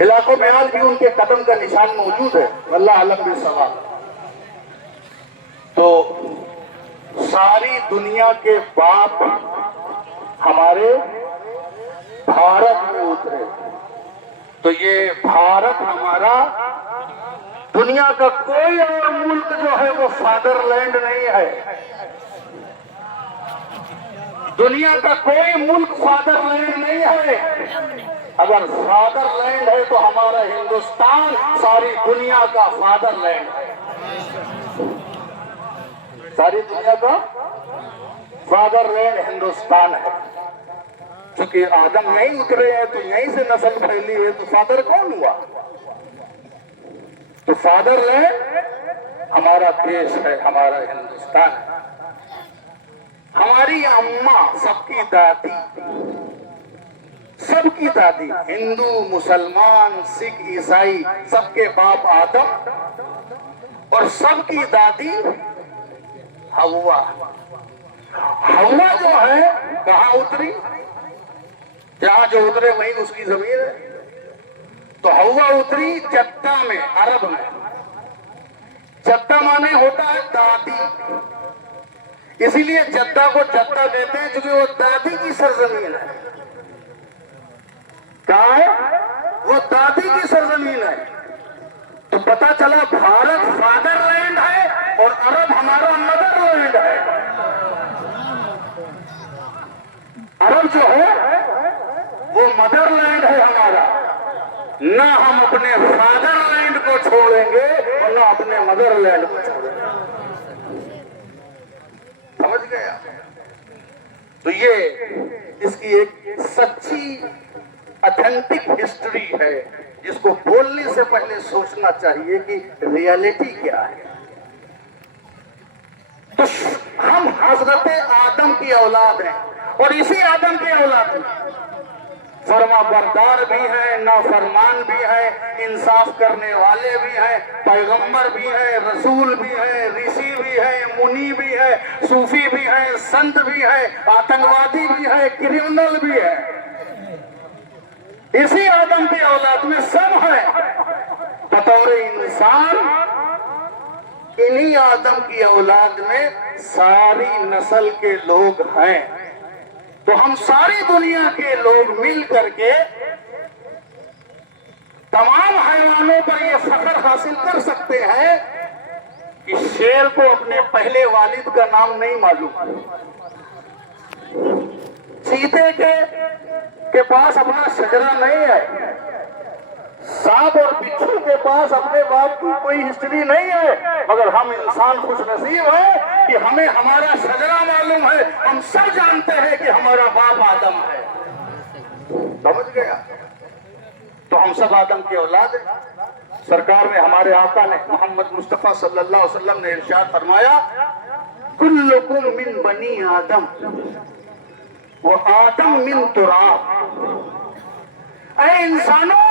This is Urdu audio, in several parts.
علاقوں میں آج بھی ان کے قدم کا نشان موجود ہے، واللہ علم بالصواب۔ تو ساری دنیا کے باپ ہمارے بھارت میں اترے، تو یہ بھارت ہمارا دنیا کا کوئی اور ملک جو ہے وہ فادر لینڈ نہیں ہے۔ دنیا کا کوئی ملک فادر لینڈ نہیں ہے۔ اگر فادر لینڈ ہے تو ہمارا ہندوستان ساری دنیا کا فادر لینڈ ہے۔ ساری دنیا کا فادر لینڈ ہندوستان ہے۔ چونکہ آدم یہیں اترے ہیں تو یہیں سے نسل پھیلی ہے، تو فادر کون ہوا؟ تو فادر لینڈ ہمارا دیش ہے، ہمارا ہندوستان ہے۔ ہماری اماں سب کی دادی، سب کی دادی، ہندو مسلمان سکھ عیسائی سب کے باپ آدم، اور سب کی دادی حوا۔ حوا جو ہے کہاں اتری؟ جہاں جو اترے وہیں اس کی زمین ہے۔ تو حوا اتری جدہ میں، عرب میں۔ جدہ مانے ہوتا ہے دادی، اسی لیے جدہ کو جدہ کہتے ہیں کیونکہ وہ دادی کی سرزمین ہے۔ کہاں ہے؟ وہ دادی کی سرزمین ہے۔ تو پتا چلا بھارت فادر لینڈ ہے اور عرب ہمارا مدر لینڈ ہے۔ عرب جو ہے وہ مدر لینڈ ہے ہمارا، نہ ہم اپنے فادر لینڈ کو چھوڑیں گے اور نہ اپنے مدر لینڈ کو چھوڑیں گے۔ سمجھ گیا؟ تو یہ اس کی ایک سچی اتھینٹک ہسٹری ہے، جس کو بولنے سے پہلے سوچنا چاہیے کہ ریئلٹی کیا ہے۔ تو ہم حضرت آدم کی اولاد ہیں، اور اسی آدم کی اولاد ہیں، فرما بردار بھی ہیں، نافرمان بھی ہیں، انصاف کرنے والے بھی ہیں، پیغمبر بھی ہیں، رسول بھی ہیں، رشی بھی ہیں، منی بھی ہے، صوفی بھی ہیں، سنت بھی ہے، آتنکوادی بھی ہے، کرمنل بھی ہے۔ اسی آدم کی اولاد میں سب ہیں۔ بطور انسان انہی آدم کی اولاد میں ساری نسل کے لوگ ہیں۔ تو ہم ساری دنیا کے لوگ مل کر کے تمام حیوانوں پر یہ فخر حاصل کر سکتے ہیں کہ شیر کو اپنے پہلے والد کا نام نہیں معلوم، چیتے کے پاس اپنا شجرہ نہیں ہے، سانپ اور بچھو کے پاس اپنے باپ کی کوئی ہسٹری نہیں ہے، مگر ہم انسان خوش نصیب ہیں کہ ہمیں ہمارا شجرہ معلوم ہے۔ ہم سب جانتے ہیں کہ ہمارا باپ آدم ہے۔ سمجھ گیا؟ تو ہم سب آدم کی اولاد ہیں۔ سرکار نے، ہمارے آقا نے، محمد مصطفیٰ صلی اللہ علیہ وسلم نے ارشاد فرمایا، کلکم من بنی آدم وآدم من تراب۔ اے انسانوں،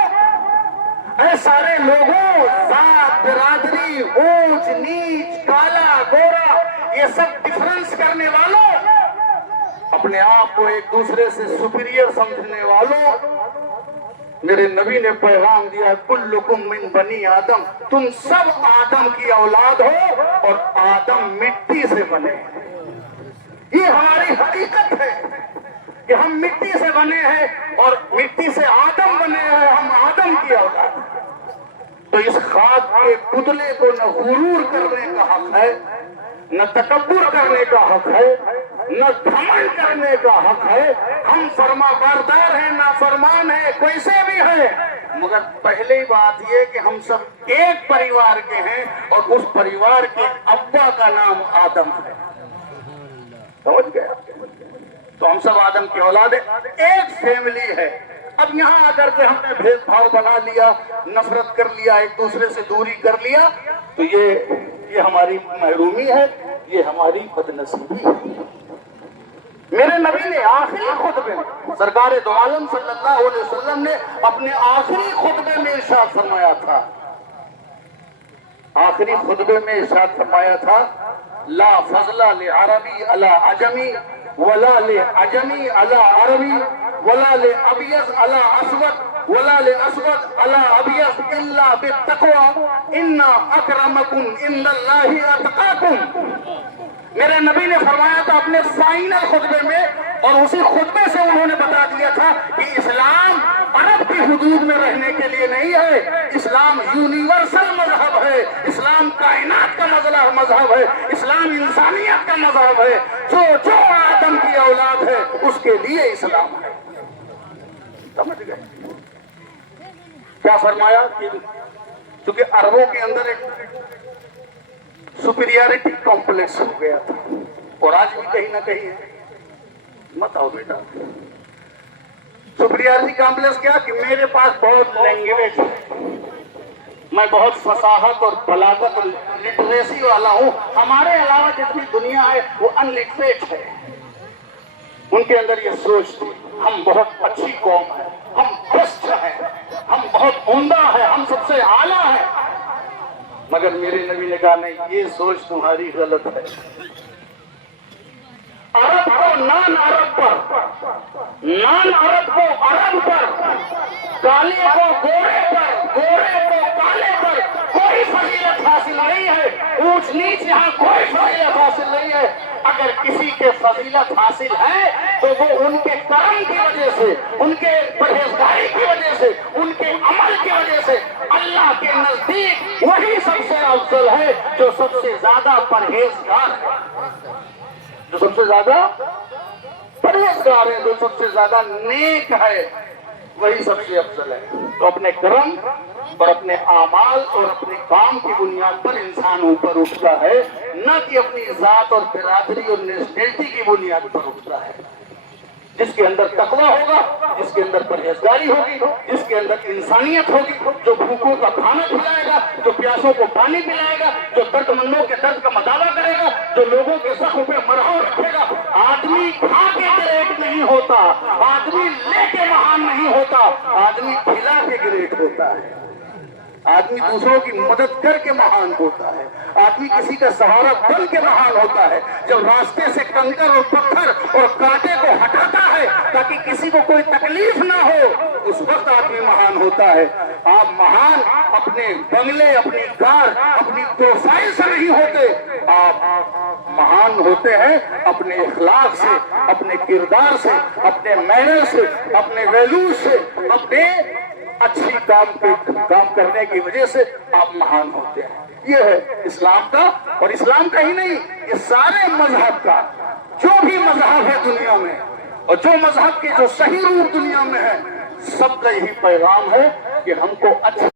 اے سارے لوگوں، ذات، برادری، اونچ نیچ، کالا گورا، یہ سب ڈفرنس کرنے والوں، اپنے آپ کو ایک دوسرے سے سپیریئر سمجھنے والوں، میرے نبی نے پیغام دیا، کلکم من بنی آدم، تم سب آدم کی اولاد ہو اور آدم مٹی سے بنے۔ یہ ہماری حقیقت ہے کہ ہم مٹی سے بنے ہیں اور مٹی سے آدم بنے ہیں، ہم آدم کی اولاد ہیں۔ تو اس خاک کے پتلے کو نہ غرور کرنے کا حق ہے، نہ تکبر کرنے کا حق ہے، نہ گھمنڈ کرنے کا حق ہے۔ ہم فرما بردار ہیں، نافرمان ہیں، کوئی سے بھی ہیں، مگر پہلی بات یہ کہ ہم سب ایک پریوار کے ہیں اور اس پریوار کے ابا کا نام آدم ہے۔ سمجھ گیا؟ تو ہم سب آدم کی اولاد ہیں، ایک فیملی ہے۔ اب یہاں آ کر کے ہم نے بھید بھاؤ بنا لیا، نفرت کر لیا، ایک دوسرے سے دوری کر لیا، تو یہ ہماری محرومی ہے، یہ ہماری بدنصیبی ہے۔ میرے نبی نے آخری خطبے میں، سرکار دو عالم صلی اللہ علیہ وسلم نے اپنے آخری خطبے میں ارشاد فرمایا تھا، آخری خطبے میں ارشاد فرمایا تھا، لا فضل لعربی علی عجمی ولا لعجمی علی عربی ولا لأبيض على أسود ولا لأسود على أبيض إلا بالتقوى إن أكرمكم عند الله أتقاكم. میرے نبی نے فرمایا تھا اپنے فائنل خطبے میں، اور اسی خطبے سے انہوں نے بتا دیا تھا کہ اسلام عرب کی حدود میں رہنے کے لیے نہیں ہے، اسلام یونیورسل مذہب ہے، اسلام کائنات کا مذہب ہے، اسلام انسانیت کا مذہب ہے، جو آدم کی اولاد ہے اس کے لیے اسلام ہے. سمجھ گئے کیا فرمایا؟ کیونکہ عربوں کے اندر ایک سپیریارٹی کمپلیکس ہو گیا تھا، اور آج بھی کہیں نہ کہیں ہے. مت آؤ بیٹا. سپیریارٹی کمپلیکس کیا کہ میرے پاس بہت لینگویج ہے، میں بہت فصاحت اور بلاغت اور لٹریسی والا ہوں، ہمارے علاوہ جتنی دنیا ہے وہ ان لٹریٹ ہے. ان کے اندر یہ سوچ تھی ہم بہت اچھی قوم ہے، ہم بیسٹ ہیں، ہم بہت عمدہ ہیں، ہم سب سے اعلیٰ ہیں. مگر میرے نبی نے کہا نہیں، یہ سوچ تمہاری غلط ہے. عرب کو نان عرب پر، نان عرب کو عرب پر، کالے کو گورے پر، گورے کو کالے پر کوئی فضیلت حاصل نہیں ہے. اونچ نیچ یہاں کوئی فضیلت حاصل نہیں ہے. اگر کسی کے فضیلت حاصل ہے تو وہ ان کے کرم کی وجہ سے، ان کے پرہیزگاری کی وجہ سے، ان کے عمل کی وجہ سے. اللہ کے نزدیک وہی سب سے افضل ہے جو سب سے زیادہ پرہیزگار ہے، جو سب سے زیادہ پرہیزگار ہے، جو سب سے زیادہ نیک ہے، وہی سب سے افضل ہے. تو اپنے کرم اور اپنے اعمال اور اپنے کام کی بنیاد پر انسان اوپر اٹھتا ہے، نہ کہ اپنی ذات اور برادری اور نیشنلٹی کی بنیاد پر اٹھتا ہے. جس کے اندر تقوی ہوگا، جس کے اندر پرہیزگاری ہوگی، جس کے اندر انسانیت ہوگی، جو بھوکوں کا کھانا کھلائے گا، جو پیاسوں کو پانی پلائے گا، جو درد مندوں کے درد کا مداوع کرے گا، جو لوگوں کے زخم پہ مرہم رکھے گا. آدمی کھا کے گریٹ نہیں ہوتا، آدمی لے کے مہان نہیں ہوتا، آدمی کھلا کے گریٹ ہوتا ہے. آدمی دوسروں کی مدد کر کے مہان ہوتا ہے، آدمی کسی کا سہارا بن کے مہان ہوتا ہے. جب راستے سے کنکر اور پتھر اور کانٹے کو ہٹاتا ہے تاکہ کسی کو کوئی تکلیف نہ ہو، اس وقت آدمی مہان ہوتا ہے. آپ مہان اپنے بنگلے، اپنی کار، اپنی پروفائل سے نہیں ہوتے، آپ مہان ہوتے ہیں اپنے اخلاق سے، اپنے کردار سے، اپنے مینر سے، اپنے ویلوز سے، اپنے اچھی کام کرنے کی وجہ سے آپ مہان ہوتے ہیں. یہ ہے اسلام کا، اور اسلام کا ہی نہیں، یہ سارے مذہب کا، جو بھی مذہب ہے دنیا میں، اور جو مذہب کے جو صحیح روح دنیا میں ہے، سب کا یہی پیغام ہے کہ ہم کو اچھا